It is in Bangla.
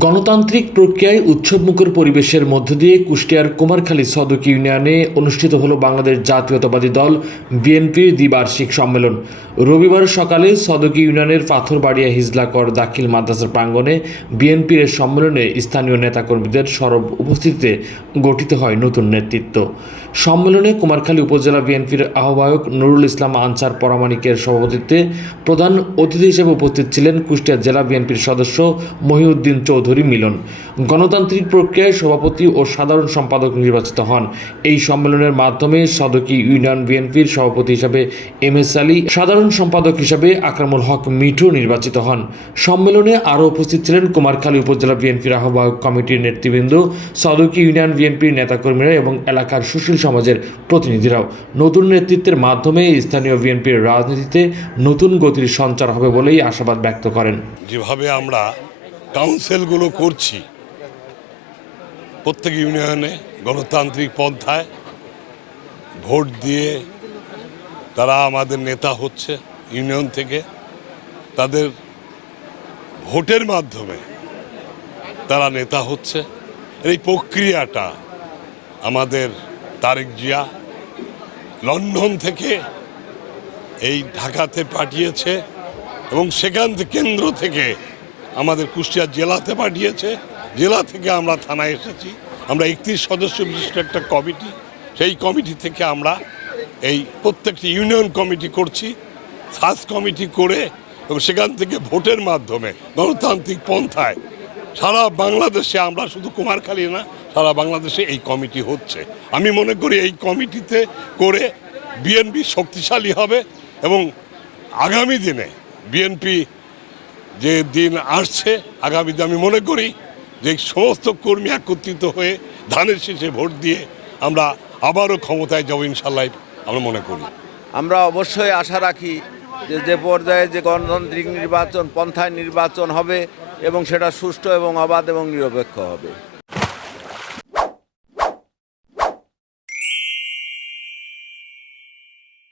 গণতান্ত্রিক প্রক্রিয়ায় উৎসবমুখর পরিবেশের মধ্য দিয়ে কুষ্টিয়ার কুমারখালী সদক ইউনিয়নে অনুষ্ঠিত হলো বাংলাদেশ জাতীয়তাবাদী দল বিএনপির দ্বিবার্ষিক সম্মেলন। রবিবার সকালে সদক ইউনিয়নের পাথরবাড়িয়া হিজলাকর দাখিল মাদ্রাসার প্রাঙ্গণে বিএনপির সম্মেলনে স্থানীয় নেতাকর্মীদের সরব উপস্থিতিতে গঠিত হয় নতুন নেতৃত্ব। সম্মেলনে কুমারখালী উপজেলা বিএনপির আহ্বায়ক নুরুল ইসলাম আনসার পরামানিকের সভাপতিত্বে প্রধান অতিথি হিসেবে উপস্থিত ছিলেন কুষ্টিয়া জেলা বিএনপির সদস্য মহিউদ্দিন চৌধুরী। মিলন। গণতান্ত্রিক প্রক্রিয়ায় সভাপতি ও সাধারণ সম্পাদক নির্বাচিত হন। এই সম্মেলনের মাধ্যমে সদকী ইউনিয়ন বিএনপির সভাপতি হিসাবে এম এস আলী, সাধারণ সম্পাদক হিসাবে আকরামুল হক মিঠু নির্বাচিত হন। সম্মেলনে আরও উপস্থিত ছিলেন কুমারখালী উপজেলা বিএনপির আহ্বায়ক কমিটির নেতৃবৃন্দ সদকী ইউনিয়ন বিএনপির নেতাকর্মীরা এবং এলাকার সুশীল সমাজের প্রতিনিধিরাও। নতুন নেতৃত্বের মাধ্যমে স্থানীয় বিএনপির রাজনীতিতে নতুন গতির সঞ্চার হবে বলেই আশাবাদ ব্যক্ত করেন। যেভাবে আমরা কাউন্সিলগুলো করছি। প্রত্যেক ইউনিয়নে গণতান্ত্রিক পন্থায় ভোট দিয়ে তারা আমাদের নেতা হচ্ছে ইউনিয়ন থেকে। তাদের ভোটের মাধ্যমে তারা নেতা হচ্ছে। এই প্রক্রিয়াটা আমাদের তারেক জিয়া লন্ডন থেকে এই ঢাকাতে পাঠিয়েছে এবং সেখান কেন্দ্র থেকে আমাদের কুষ্টিয়া জেলাতে পাঠিয়েছে। জেলা থেকে আমরা থানায় এসেছি। আমরা একত্রিশ সদস্য বিশিষ্ট একটা কমিটি। সেই কমিটি থেকে আমরা এই প্রত্যেকটি ইউনিয়ন কমিটি করছি। সার্চ কমিটি করে এবং সেখান থেকে ভোটের মাধ্যমে গণতান্ত্রিক পন্থায় সারা বাংলাদেশে আমরা শুধু কুমারখালী না, সারা বাংলাদেশে এই কমিটি হচ্ছে। আমি মনে করি এই কমিটিতে করে বিএনপি শক্তিশালী হবে এবং আগামী দিনে বিএনপি যে দিন আসছে আগামীতে আমি মনে করি যে সমস্ত কর্মী একত্রিত হয়ে ধানের শেষে ভোট দিয়ে আমরা আবারও ক্ষমতায় যাব ইনশাল্লাহ, আমরা মনে করি। আমরা অবশ্যই আশা রাখি যে যে পর্যায়ে যে গণতান্ত্রিক নির্বাচন, পন্থায় নির্বাচন হবে এবং সেটা সুষ্ঠু এবং অবাধ এবং নিরপেক্ষ হবে।